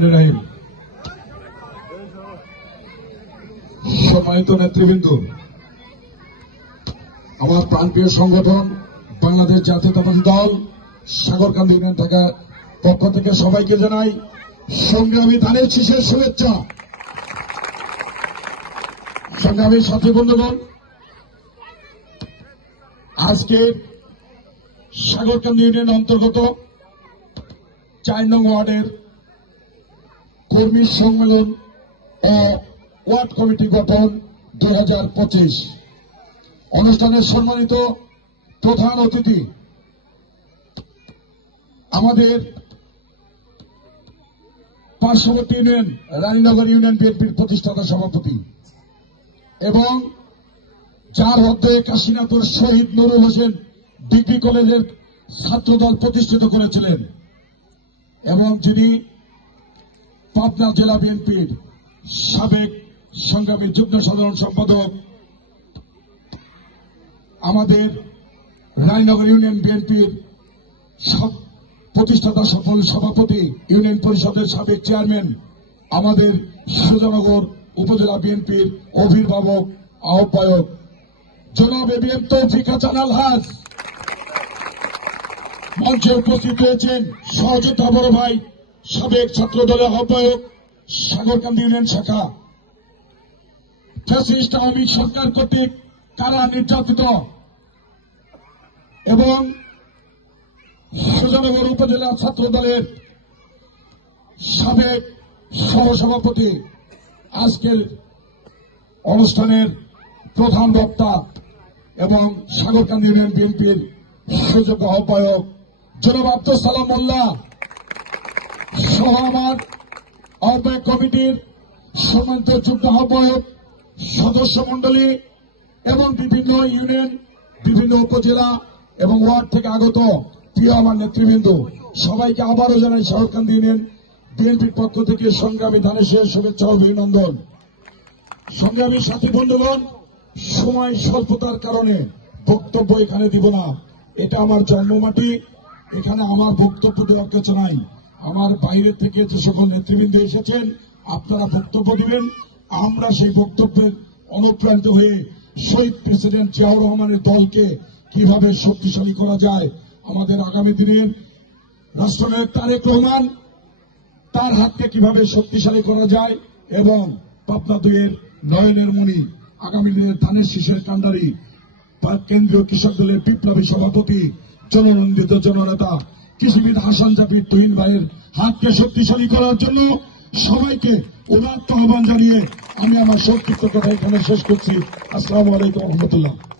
রহমানির রহিম। সম্মানিত নেতৃবৃন্দ, আমার প্রাণপ্রিয় সংগঠন বাংলাদেশ জাতীয়তাবাদী দল সাগরকান্দি ইউনিয়ন ঢাকা পক্ষ থেকে সবাইকে জানাই সংগ্রামী ধানের শীষের শুভেচ্ছা। সংগ্রামী সাথী বন্ধুগণ, আজকে সাগরকান্দি ইউনিয়ন অন্তর্গত ৪ নং ওয়ার্ডের কর্মী সম্মেলন ও ওয়ার্ড কমিটি গঠন ২০২৫ অনুষ্ঠানের সম্মানিত প্রধান অতিথি আমাদের পার্শ্ববর্তী ইউনিয়ন রানীনগর ইউনিয়ন বিএনপির প্রতিষ্ঠাতা সভাপতি এবং যার হদ্দে কাশীনাথের শহীদ নুরুল হোসেন ডিগ্রি কলেজের ছাত্রদল প্রতিষ্ঠিত করেছিলেন এবং যিনি পাবনা জেলা বিএনপির সাবেক সংগ্রামী যুগ্ম সাধারণ সম্পাদক, আমাদের রানীনগর ইউনিয়ন বিএনপির প্রতিষ্ঠাতা সফল সভাপতি, ইউনিয়ন পরিষদের সাবেক চেয়ারম্যান, আমাদের সুজানগর উপজেলা বিএনপির অভিভাবক আহ্বায়ক জনাব এবিএম তৌফিক হাসান আলহাজ, মঞ্চে উপস্থিত হয়েছেন সহযোদ্ধা বড় ভাই সাবেক ছাত্র দলের আহ্বায়ক সাগরকান্দি ইউনিয়ন শাখা, ফ্যাসিস্ট আওয়ামী সরকার কর্তৃক কারা নির্যাতিত এবং সুজানগর উপজেলা ছাত্র দলের সাবেক সহসভাপতি, আজকের অনুষ্ঠানের প্রধান বক্তা এবং সাগরকান্দি ইউনিয়ন বিএনপির সুযোগ্য আহ্বায়ক জনাব আব্দুল সালাম মোল্লা সহ আমার আহ্বায়ক কমিটির সম্মানিত যুগ্ম আহ্বায়ক সদস্য মন্ডলী এবং বিভিন্ন ইউনিয়ন, বিভিন্ন উপজেলা এবং ওয়ার্ড থেকে আগত প্রিয় আমার নেতৃবৃন্দ, সবাইকে আবারও জানাই সাগরকান্দি ইউনিয়ন বিএনপির পক্ষ থেকে সংগ্রামী ধানের শীষের শুভেচ্ছা ও অভিনন্দন। সংগ্রামী সাথী বন্ধুগণ, সময় স্বল্পতার কারণে বক্তব্য এখানে দিব না। এটা আমার জন্মমাটি, এখানে আমার বক্তব্য দেওয়ার কিছু নাই। আমার বাইরে থেকে যে সকল নেতৃবৃন্দ এসেছেন আপনারা বক্তব্য দিবেন, আমরা সেই বক্তব্যের অনুপ্রাণিত হয়ে শহীদ প্রেসিডেন্ট জিয়াউর রহমানের দলকে কিভাবে শক্তিশালী করা যায়, আমাদের আগামী দিনের রাষ্ট্রনায়ক তারেক রহমান তার হাতকে কিভাবে শক্তিশালী করা যায় এবং পাবনা ২-এর নয়নের মণি আগামী দিনের ধানের শীষের কান্ডারি কেন্দ্রীয় কৃষক দলের বিপ্লবী সভাপতি জননন্দিত জননেতা কৃষিবিদ হাসান জাফির তুহিন ভাইয়ের হাতকে শক্তিশালী করার জন্য সবাইকে উদাত্ত আহ্বান জানিয়ে আমি আমার সংক্ষিপ্ত কথা এখানে শেষ করছি। আসসালামু আলাইকুম রহমতুল্লাহ।